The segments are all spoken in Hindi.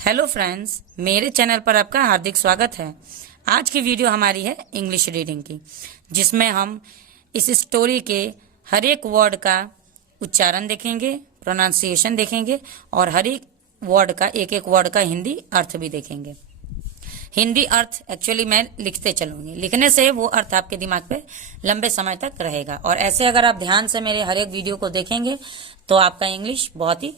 हेलो फ्रेंड्स, मेरे चैनल पर आपका हार्दिक स्वागत है। आज की वीडियो हमारी है इंग्लिश रीडिंग की, जिसमें हम इस स्टोरी के हर एक वर्ड का उच्चारण देखेंगे, प्रोनाउंसिएशन देखेंगे और हर एक वर्ड का एक वर्ड का हिंदी अर्थ भी देखेंगे। हिंदी अर्थ एक्चुअली मैं लिखते चलूंगी, लिखने से वो अर्थ आपके दिमाग पे लंबे समय तक रहेगा। और ऐसे अगर आप ध्यान से मेरे हर एक वीडियो को देखेंगे तो आपका इंग्लिश बहुत ही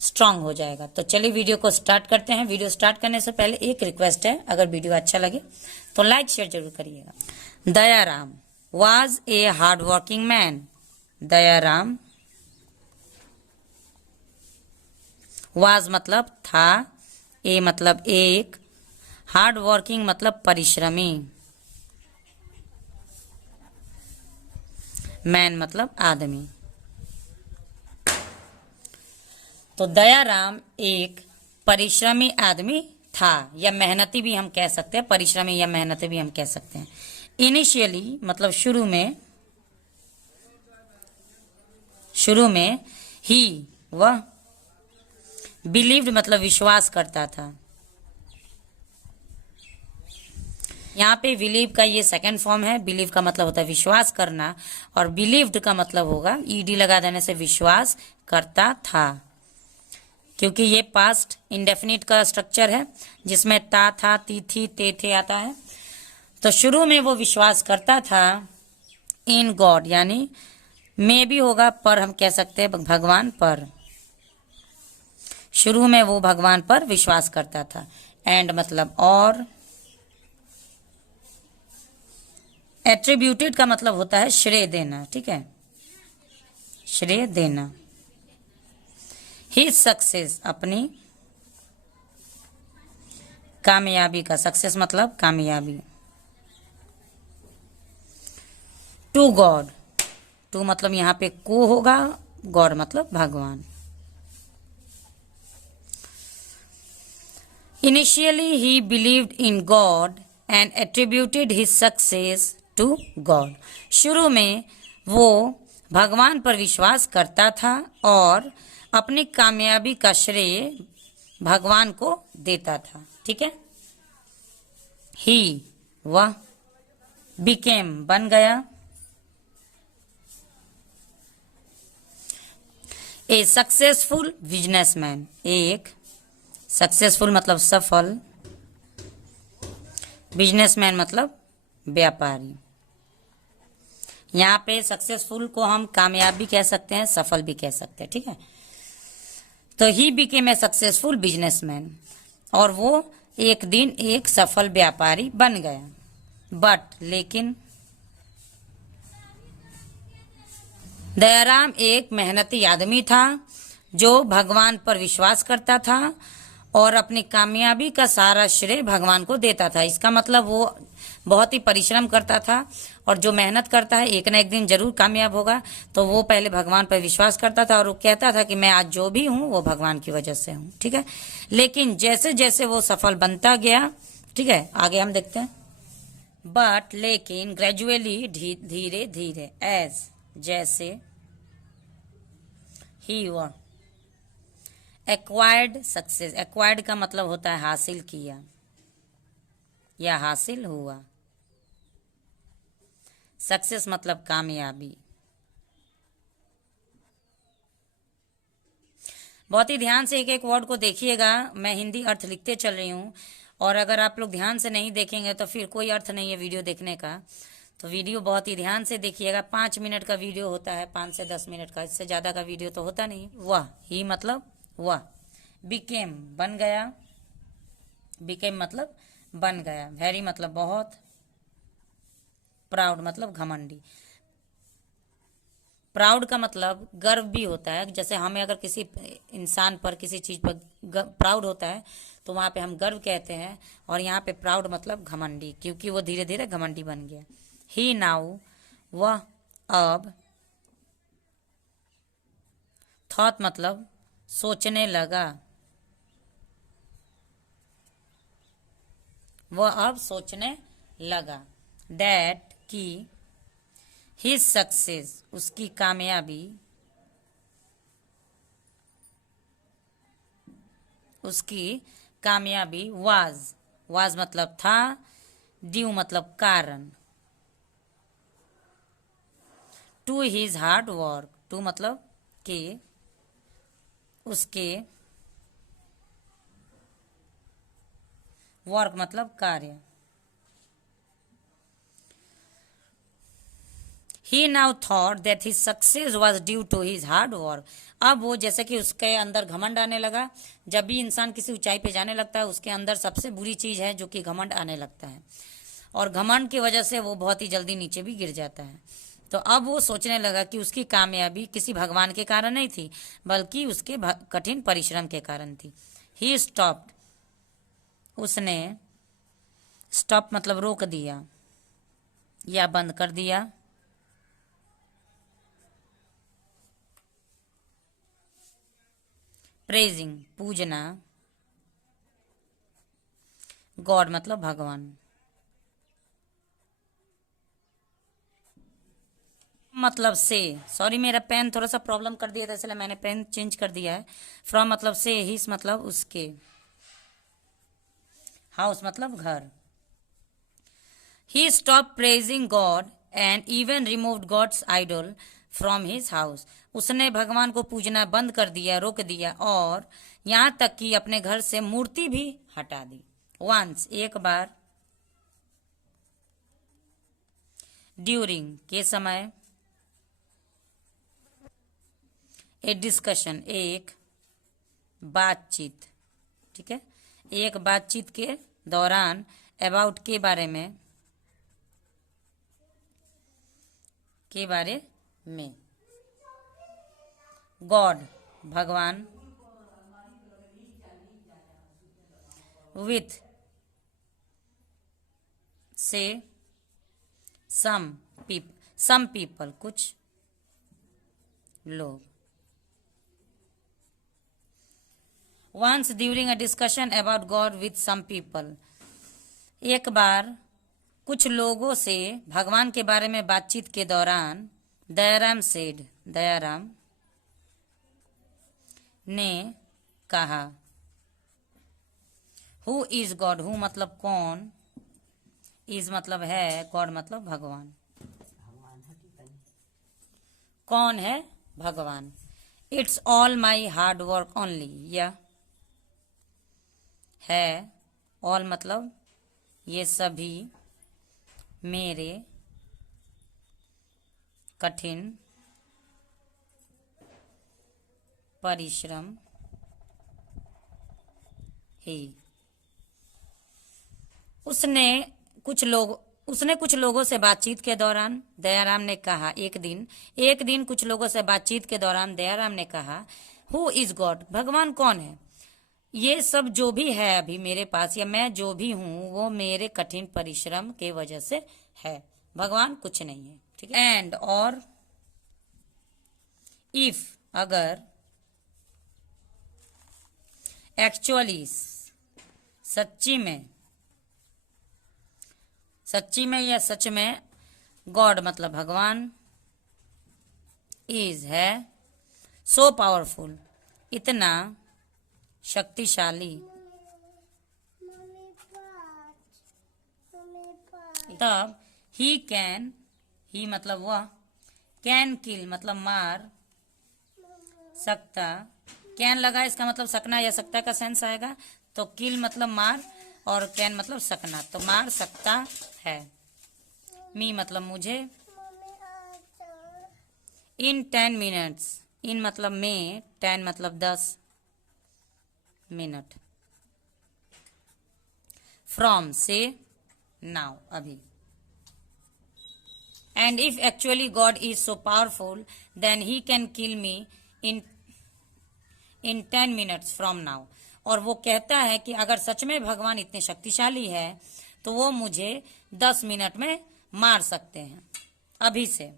स्ट्रांग हो जाएगा। तो चलिए वीडियो को स्टार्ट करते हैं। वीडियो स्टार्ट करने से पहले एक रिक्वेस्ट है, अगर वीडियो अच्छा लगे तो लाइक शेयर जरूर करिएगा। Dayaram was a hard working man. Dayaram was मतलब था, ए मतलब एक, हार्ड वर्किंग मतलब परिश्रमी, मैन मतलब आदमी। तो दयाराम एक परिश्रमी आदमी था, या मेहनती भी हम कह सकते हैं, परिश्रमी या मेहनती भी हम कह सकते हैं। इनिशियली मतलब शुरू में ही वह बिलीव्ड मतलब विश्वास करता था। यहाँ पे बिलीव का ये सेकंड फॉर्म है। बिलीव का मतलब होता है विश्वास करना, और बिलीव्ड का मतलब होगा ईडी लगा देने से विश्वास करता था, क्योंकि ये पास्ट इंडेफिनिट का स्ट्रक्चर है जिसमें ता, था, ती, थी, ते, थे आता है। तो शुरू में वो विश्वास करता था इन गॉड, यानी में भी होगा, पर हम कह सकते हैं भगवान पर। शुरू में वो भगवान पर विश्वास करता था। एंड मतलब और। एट्रीब्यूटेड का मतलब होता है श्रेय देना, ठीक है, श्रेय देना। हिज सक्सेस अपनी कामयाबी का, सक्सेस मतलब कामयाबी। टू गॉड, टू मतलब यहां पे को होगा, गॉड मतलब भगवान। Initially he believed in God and attributed his success to God. शुरू में वो भगवान पर विश्वास करता था और अपनी कामयाबी का श्रेय भगवान को देता था, ठीक है। ही वह, बिकेम बन गया, ए सक्सेसफुल बिजनेसमैन एक सक्सेसफुल मतलब सफल, बिजनेसमैन मतलब व्यापारी। यहाँ पे सक्सेसफुल को हम कामयाब भी कह सकते हैं, सफल भी कह सकते हैं, ठीक है। तो he became a successful businessman, और वो एक दिन एक सफल व्यापारी बन गया। बट लेकिन दयाराम एक मेहनती आदमी था जो भगवान पर विश्वास करता था और अपनी कामयाबी का सारा श्रेय भगवान को देता था। इसका मतलब वो बहुत ही परिश्रम करता था, और जो मेहनत करता है एक ना एक दिन जरूर कामयाब होगा। तो वो पहले भगवान पर विश्वास करता था और वो कहता था कि मैं आज जो भी हूँ वो भगवान की वजह से हूँ, ठीक है। लेकिन जैसे जैसे वो सफल बनता गया, ठीक है, आगे हम देखते हैं। बट लेकिन ग्रेजुअली धीरे धीरे, एज जैसे, ही वर एक्वायर्ड सक्सेस, एक्वायर्ड का मतलब होता है हासिल किया या हासिल हुआ, सक्सेस मतलब कामयाबी। बहुत ही ध्यान से एक एक वर्ड को देखिएगा, मैं हिंदी अर्थ लिखते चल रही हूँ, और अगर आप लोग ध्यान से नहीं देखेंगे तो फिर कोई अर्थ नहीं है वीडियो देखने का। तो वीडियो बहुत ही ध्यान से देखिएगा। 5 मिनट का वीडियो होता है, 5 से 10 मिनट का, इससे ज्यादा का वीडियो तो होता नहीं। वह, ही मतलब वह, बिकेम बन गया, बिकेम मतलब बन गया, वेरी मतलब बहुत, प्राउड मतलब घमंडी। प्राउड का मतलब गर्व भी होता है, जैसे हमें अगर किसी इंसान पर, किसी चीज पर प्राउड होता है तो वहां पे हम गर्व कहते हैं, और यहाँ पे प्राउड मतलब घमंडी, क्योंकि वो धीरे धीरे घमंडी बन गया। ही नाउ वह अब, थॉट मतलब सोचने लगा, वह अब सोचने लगा। दैट की हिज सक्सेस उसकी कामयाबी, उसकी कामयाबी वाज मतलब था, ड्यू मतलब कारण, to his hard work, to मतलब के, उसके, वर्क मतलब कार्य। He now thought that his success was due to his hard work. अब वो जैसे कि उसके अंदर घमंड आने लगा। जब भी इंसान किसी ऊंचाई पे जाने लगता है उसके अंदर सबसे बुरी चीज है जो कि घमंड आने लगता है, और घमंड की वजह से वो बहुत ही जल्दी नीचे भी गिर जाता है। तो अब वो सोचने लगा कि उसकी कामयाबी किसी भगवान के कारण नहीं थी बल्कि उसके कठिन परिश्रम के कारण थी। ही स्टॉप्ड, उसने, स्टॉप मतलब रोक दिया या बंद कर दिया। प्रेजिंग पूजना, गॉड मतलब भगवान। मतलब से, सॉरी मेरा पेन थोड़ा सा प्रॉब्लम कर दिया था इसलिए मैंने पेन चेंज कर दिया है। फ्रॉम मतलब से, हिस मतलब उसके, हाउस मतलब घर। He stop praising God and even removed God's idol from his house. उसने भगवान को पूजना बंद कर दिया, रोक दिया, और यहां तक कि अपने घर से मूर्ति भी हटा दी। वंस एक बार, ड्यूरिंग के समय, ए डिस्कशन एक बातचीत, ठीक है, एक बातचीत के दौरान, अबाउट के बारे में, के बारे में, गॉड भगवान, विथ से, सम पीपल कुछ लोग। Once during a discussion about God with some people, एक बार कुछ लोगों से भगवान के बारे में बातचीत के दौरान, दयाराम सेड, दयाराम ने कहा, हु इज गॉड, हु मतलब कौन, इज मतलब है, गॉड मतलब भगवान, कौन है भगवान। It's all my hard work only, यह है, ऑल मतलब ये सभी मेरे कठिन परिश्रम ही। उसने कुछ लोगों से बातचीत के दौरान दयाराम ने कहा, एक दिन कुछ लोगों से बातचीत के दौरान दयाराम ने कहा, हु इज गॉड, भगवान कौन है। ये सब जो भी है अभी मेरे पास, या मैं जो भी हूं, वो मेरे कठिन परिश्रम के वजह से है, भगवान कुछ नहीं है, ठीक है। एंड और, इफ अगर, एक्चुअली सच्ची में या सच में, गॉड मतलब भगवान, इज है, सो पावरफुल इतना शक्तिशाली, तब ही मतलब वह, कैन किल मतलब मार सकता, कैन लगा इसका मतलब सकना या सकता का सेंस आएगा, तो किल मतलब मार और कैन मतलब सकना, तो मार सकता है। मी मतलब मुझे, इन 10 मिनट्स, इन मतलब में, 10 मतलब 10 मिनट, फ्रॉम से, नाउ अभी। And if actually God is so powerful then he can kill me in 10 minutes from now. और वो कहता है कि अगर सच में भगवान इतने शक्तिशाली है तो वो मुझे 10 मिनट में मार सकते हैं, अभी से।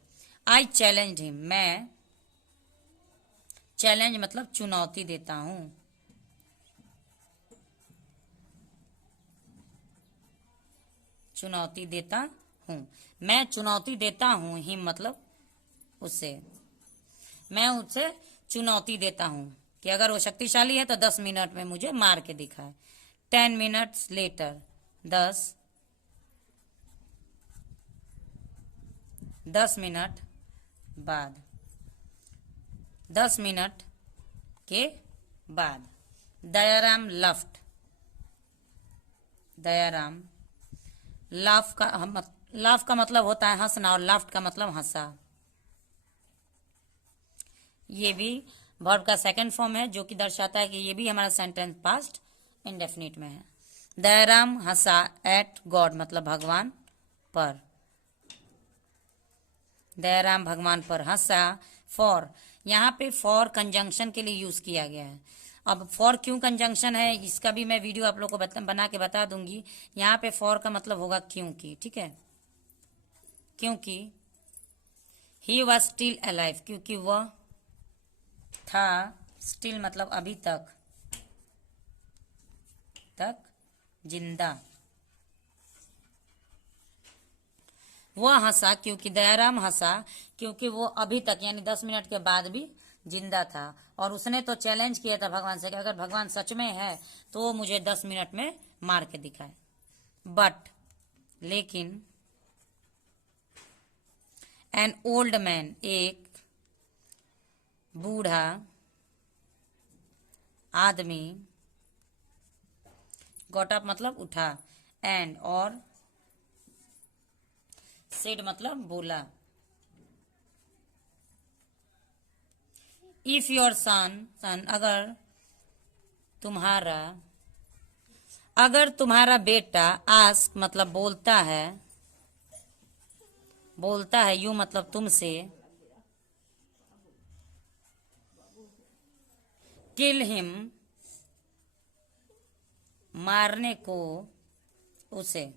आई चैलेंज हिम, मैं, चैलेंज मतलब चुनौती देता हूं, चुनौती देता हूं, मैं चुनौती देता हूं, हिम मतलब उससे, मैं उससे चुनौती देता हूं कि अगर वो शक्तिशाली है तो 10 मिनट में मुझे मार के दिखाए, 10 minutes later, 10 मिनट बाद, 10 मिनट के बाद। दयाराम लफ्ट, दयाराम लाफ का मतलब होता है हंसना और लाफ्ट का मतलब हंसा। ये भी वर्ब का सेकंड फॉर्म है जो कि दर्शाता है कि ये भी हमारा सेंटेंस पास्ट इंडेफिनिट में है। दयाराम हंसा एट गॉड मतलब भगवान पर, दयाराम भगवान पर हंसा। फॉर, यहाँ पे फॉर कंजंक्शन के लिए यूज किया गया है। अब फॉर क्यों कंजंक्शन है इसका भी मैं वीडियो आप लोग को बना के बता दूंगी। यहाँ पे फॉर का मतलब होगा क्योंकि, ठीक है, क्योंकि ही वॉज स्टिल अलाइव, क्योंकि वह था, स्टिल मतलब अभी तक जिंदा। वह हंसा क्योंकि, दयाराम हंसा क्योंकि वो अभी तक यानी 10 मिनट के बाद भी जिंदा था। और उसने तो चैलेंज किया था भगवान से कि अगर भगवान सच में है तो वो मुझे 10 मिनट में मार के दिखाए। बट, लेकिन, एन ओल्ड मैन, एक बूढ़ा आदमी, गॉट अप मतलब उठा, एंड और सेड मतलब बोला। इफ योर सन, अगर तुम्हारा बेटा, आस्क मतलब बोलता है यू मतलब तुमसे, किल हिम मारने को उसे,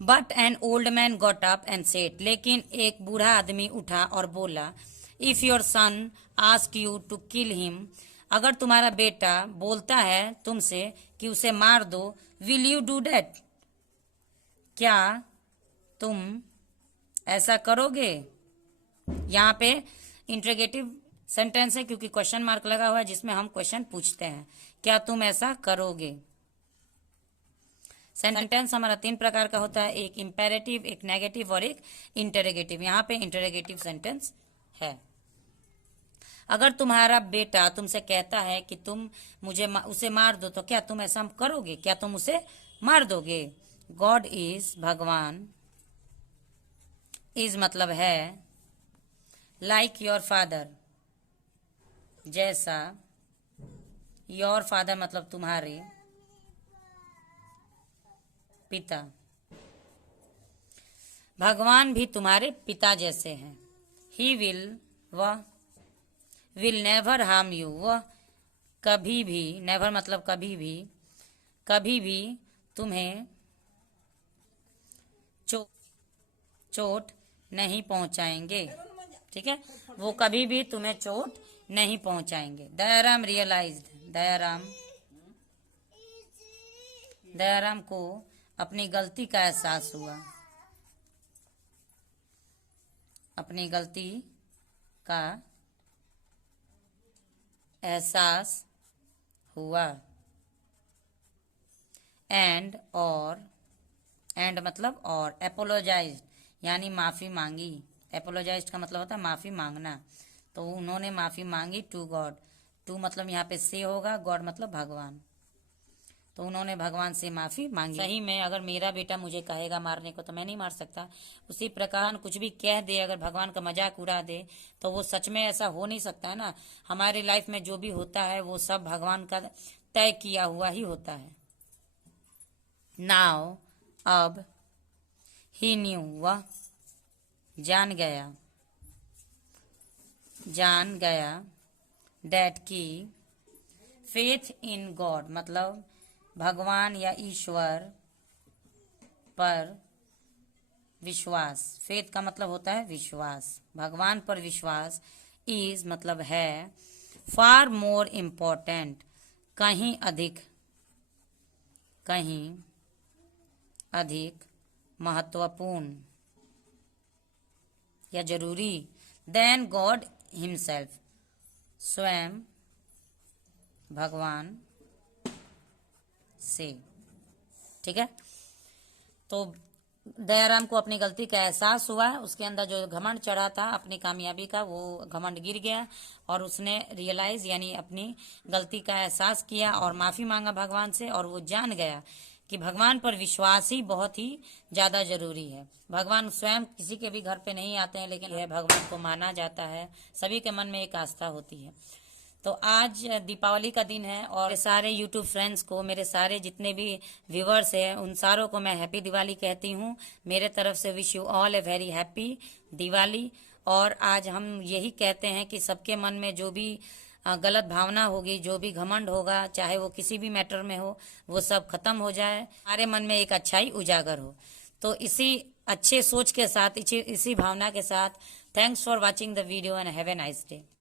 but an old man got up and said, लेकिन एक बूढ़ा आदमी उठा और बोला, if your son ask you to kill him, अगर तुम्हारा बेटा बोलता है तुमसे कि उसे मार दो, विल यू डू दैट, क्या तुम ऐसा करोगे। यहाँ पे इंटरोगेटिव सेंटेंस है क्योंकि क्वेश्चन मार्क लगा हुआ है जिसमें हम क्वेश्चन पूछते हैं, क्या तुम ऐसा करोगे। सेंटेंस हमारा 3 प्रकार का होता है, एक इंपेरेटिव, एक नेगेटिव और एक इंटरोगेटिव। यहाँ पे इंटरोगेटिव सेंटेंस है। अगर तुम्हारा बेटा तुमसे कहता है कि तुम उसे मार दो तो क्या तुम ऐसा करोगे, क्या तुम उसे मार दोगे। गॉड इज, भगवान, इज मतलब है, लाइक योर फादर जैसा, योर फादर मतलब तुम्हारे पिता, भगवान भी तुम्हारे पिता जैसे हैं। ही विल, वह, विल नेवर हार्म यू, वह कभी भी, नेवर मतलब कभी भी तुम्हें चोट नहीं पहुंचाएंगे, ठीक है, वो कभी भी तुम्हें चोट नहीं पहुंचाएंगे। दयाराम रियलाइज्ड, दयाराम को अपनी गलती का एहसास हुआ, अपनी गलती का एहसास हुआ। एंड मतलब और, एपोलोजाइज यानी माफी मांगी, एपोलोजाइज का मतलब होता है माफी मांगना, तो उन्होंने माफी मांगी टू गॉड, टू मतलब यहाँ पे से होगा, गॉड मतलब भगवान, तो उन्होंने भगवान से माफी मांगी। सही में अगर मेरा बेटा मुझे कहेगा मारने को तो मैं नहीं मार सकता, उसी प्रकार कुछ भी कह दे, अगर भगवान का मजाक उड़ा दे तो वो सच में ऐसा हो नहीं सकता है ना। हमारी लाइफ में जो भी होता है वो सब भगवान का तय किया हुआ ही होता है। नाउ, अब, ही न्यू, वह जान गया, दैट की, फेथ इन गॉड मतलब भगवान या ईश्वर पर विश्वास, फेथ का मतलब होता है विश्वास, भगवान पर विश्वास, इज मतलब है, फार मोर इम्पोर्टेंट कहीं अधिक महत्वपूर्ण या जरूरी, देन गॉड हिमसेल्फ, स्वयं भगवान से। ठीक है, तो दयाराम को अपनी गलती का एहसास हुआ। उसके अंदर जो घमंड चढ़ा था अपनी कामयाबी का, वो घमंड गिर गया और उसने रियलाइज यानी अपनी गलती का एहसास किया और माफी मांगा भगवान से। और वो जान गया कि भगवान पर विश्वास ही बहुत ही ज्यादा जरूरी है। भगवान स्वयं किसी के भी घर पे नहीं आते हैं, लेकिन यह भगवान को माना जाता है, सभी के मन में एक आस्था होती है। तो आज दीपावली का दिन है और सारे यूट्यूब फ्रेंड्स को, मेरे सारे जितने भी व्यूवर्स हैं, उन सारों को मैं हैप्पी दिवाली कहती हूँ। मेरे तरफ से wish you all a very happy Diwali. और आज हम यही कहते हैं कि सबके मन में जो भी गलत भावना होगी, जो भी घमंड होगा, चाहे वो किसी भी मैटर में हो, वो सब खत्म हो जाए, हमारे मन में एक अच्छाई उजागर हो। तो इसी अच्छे सोच के साथ, इसी भावना के साथ, thanks for watching the video and have a nice day.